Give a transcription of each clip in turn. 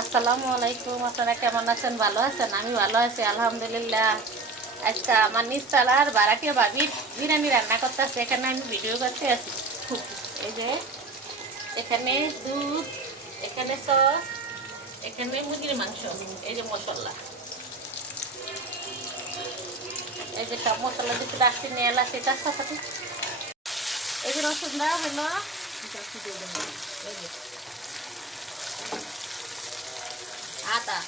আসসালামু আলাইকুম। আপনারা কেমন আছেন? ভালো আছেন? আমি ভালো আছি আলহামদুলিল্লাহ। আজকে আমার নিচতলার ভাড়াটিয়া ভাবি বিরিয়ানি রান্না করতে আসছে, এখানে আমি ভিডিও করতে আছি। এই যে এখানে দুধ, এখানে সস, এখানে মুরগির মাংস, এই যে মশলা, এই যে সব মশলা দিচ্ছি, দারচিনি এলাচ, এটা সাথে এই যে রসুন দেওয়া হলো, এই যে আদা,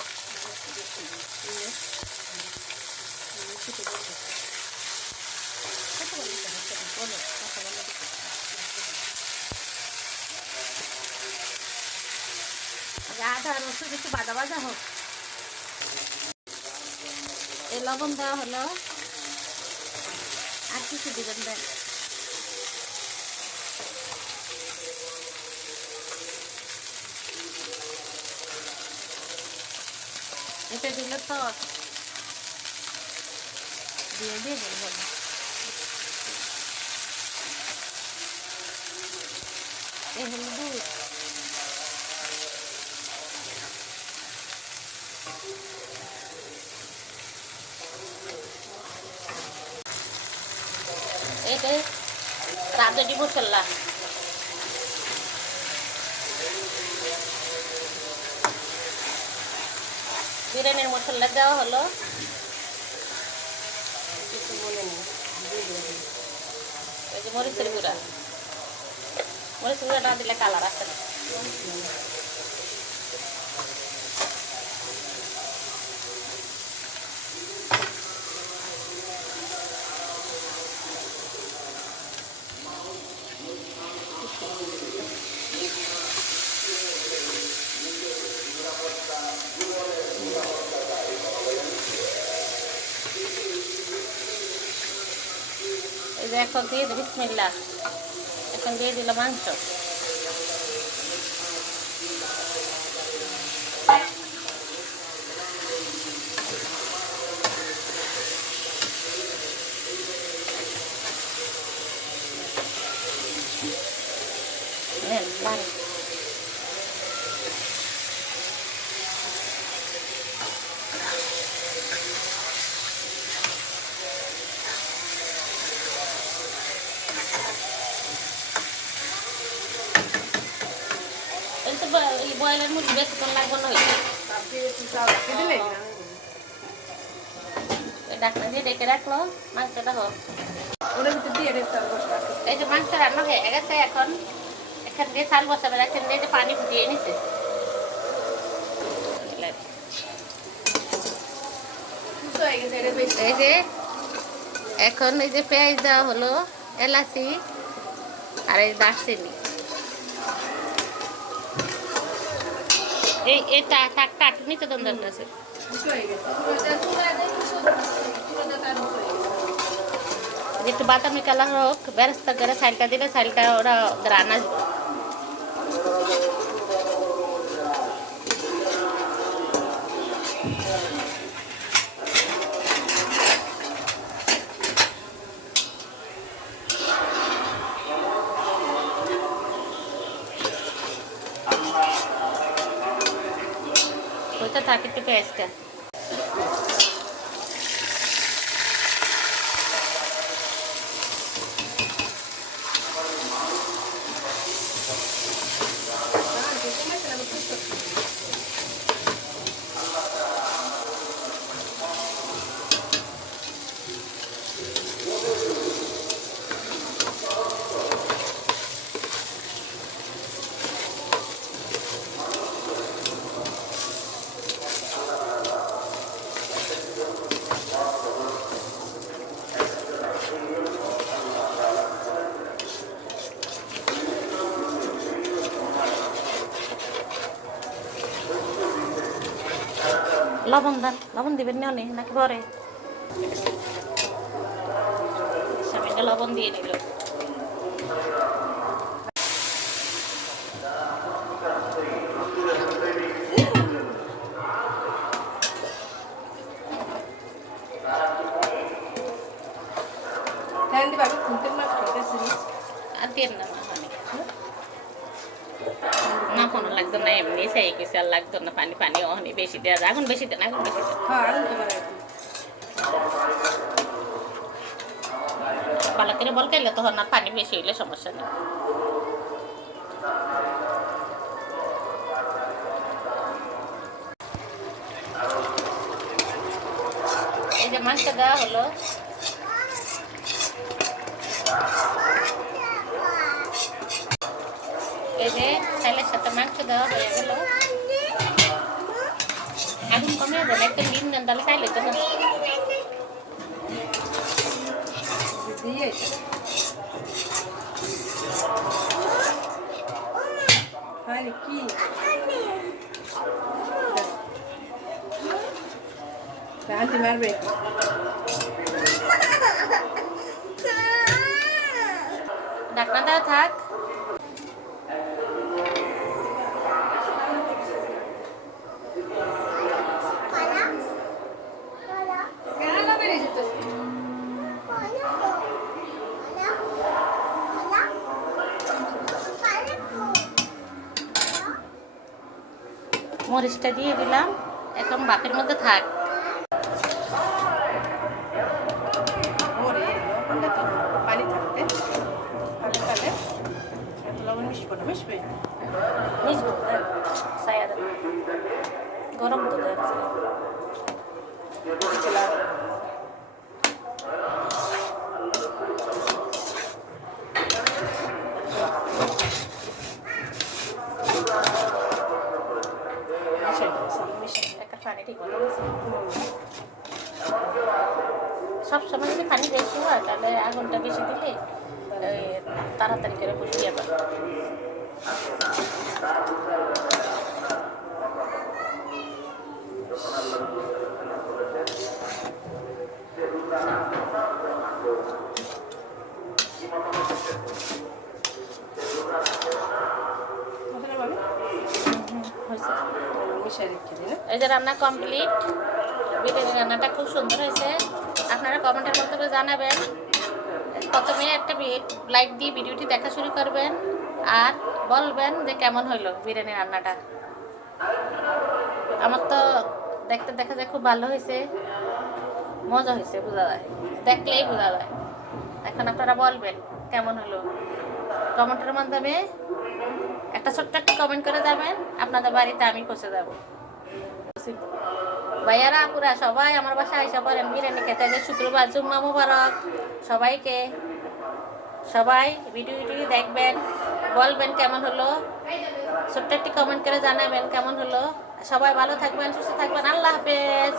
আদা রসুন একটু বাজা বাজা হোক। এই লবণ দেওয়া হলো, আর কিছু দিবেন দেন। এটা দিলে তো দিয়ে দিয়ে বলবেন। এই হলো দুধ, এটা রাঁধুনি মশলা, বিরিয়ানির মশলা দেওয়া হলো, কিছু মনে নেই, এই যে মরিচের গুঁড়া, মরিচের গুঁড়া না দিলে কালার আসে না। এই যে এখন দিয়ে দিই বিসমিল্লাহ, এখন দিয়ে দিলাম মাংস, নেন বাড়ি। এই তো বয়লের মুরগি বেশিক্ষণ লাগবে না, হয়েছে ডাকনা দিয়ে ডেকে রাখলো, মাংসটা হোক। এই যে মাংস রান্না হয়ে গেছে, এখন এখান দিয়ে চাল বসাবে, এখান দিয়ে যে পানি ফুটিয়ে নিছে। এই যে এখন এই যে পেঁয়াজ দেওয়া হলো, এলাচি আর এই দারচিনি, এই এটা নিচে দন্দর আছে। একটু বাদামি কালার হোক, বেরেস্তা করে সাইলটা দিলে সাইলটা ওরা গ্রান আসবে। ওইটা থাকে একটু পেঁয়াজটা। লবণ দেন, লবণ দিবেন না অনেক নাকি পরে? সামান্য লবণ দিয়ে নিল। আর দিয়ে না, না কোনো লাগবে লাগতো না, এমনি সেই কিছু আর লাগতো না, পানি পানি অনেক বেশি দেওয়া যায়, আগুন বেশি দেন, আগুন বেশি দেন। হ্যাঁ আগুন তো বাড়াই দিই। ভালো করে বল খাইলে তখন আর পানি বেশি হইলে সমস্যা নেই। এই যে মাংস দেওয়া হলো, এই যে চাইলের সাথে মাংস দেওয়া হয়ে গেল। আগুন কমিয়ে দেন, একটা ডিম দেন, তাহলে খাইলে তো না। দিয়ে তাহলে কি আন্টি মারবে। ঢাকনা দেওয়া থাক। মরিচটা দিয়ে দিলাম, এখন বাপের মধ্যে থাক। পানি থাকতে তাহলে তাহলে এত লবণ মিশবে না, মিশবে মিশবো দেন, ছায়া দেন, গরম তো দেন। একটা পানি ঠিক মতো দিয়েছি। সবসময় যদি পানি বেশি হয় তাহলে আগুনটা বেশি দিলে তাড়াতাড়ি করে বসিয়ে যাবে। এই যে রান্না কমপ্লিট, বিরিয়ানি রান্নাটা খুব সুন্দর হয়েছে। আপনারা কমেন্টের মাধ্যমে জানাবেন। প্রথমে একটা লাইক দিয়ে ভিডিওটি দেখা শুরু করবেন আর বলবেন যে কেমন হইলো বিরিয়ানি রান্নাটা। আমার তো দেখতে দেখা যায় খুব ভালো হয়েছে, মজা হয়েছে, বোঝা যায়, দেখলেই বোঝা যায়। এখন আপনারা বলবেন কেমন হলো, কমেন্টের মাধ্যমে একটা ছোট্ট একটা কমেন্ট করে যাবেন, আপনাদের বাড়িতে আমি পৌঁছে যাব। ভাইয়ারা আপুরা সবাই আমার বাসায় আইসা পড়েন বিরিয়ানি খেতে। যে শুক্রবার জুম্মা মুবারক সবাইকে। সবাই ভিডিওটি দেখবেন, বলবেন কেমন হলো, ছোট্ট একটি কমেন্ট করে জানাবেন কেমন হলো। সবাই ভালো থাকবেন, সুস্থ থাকবেন, আল্লাহ হাফেজ।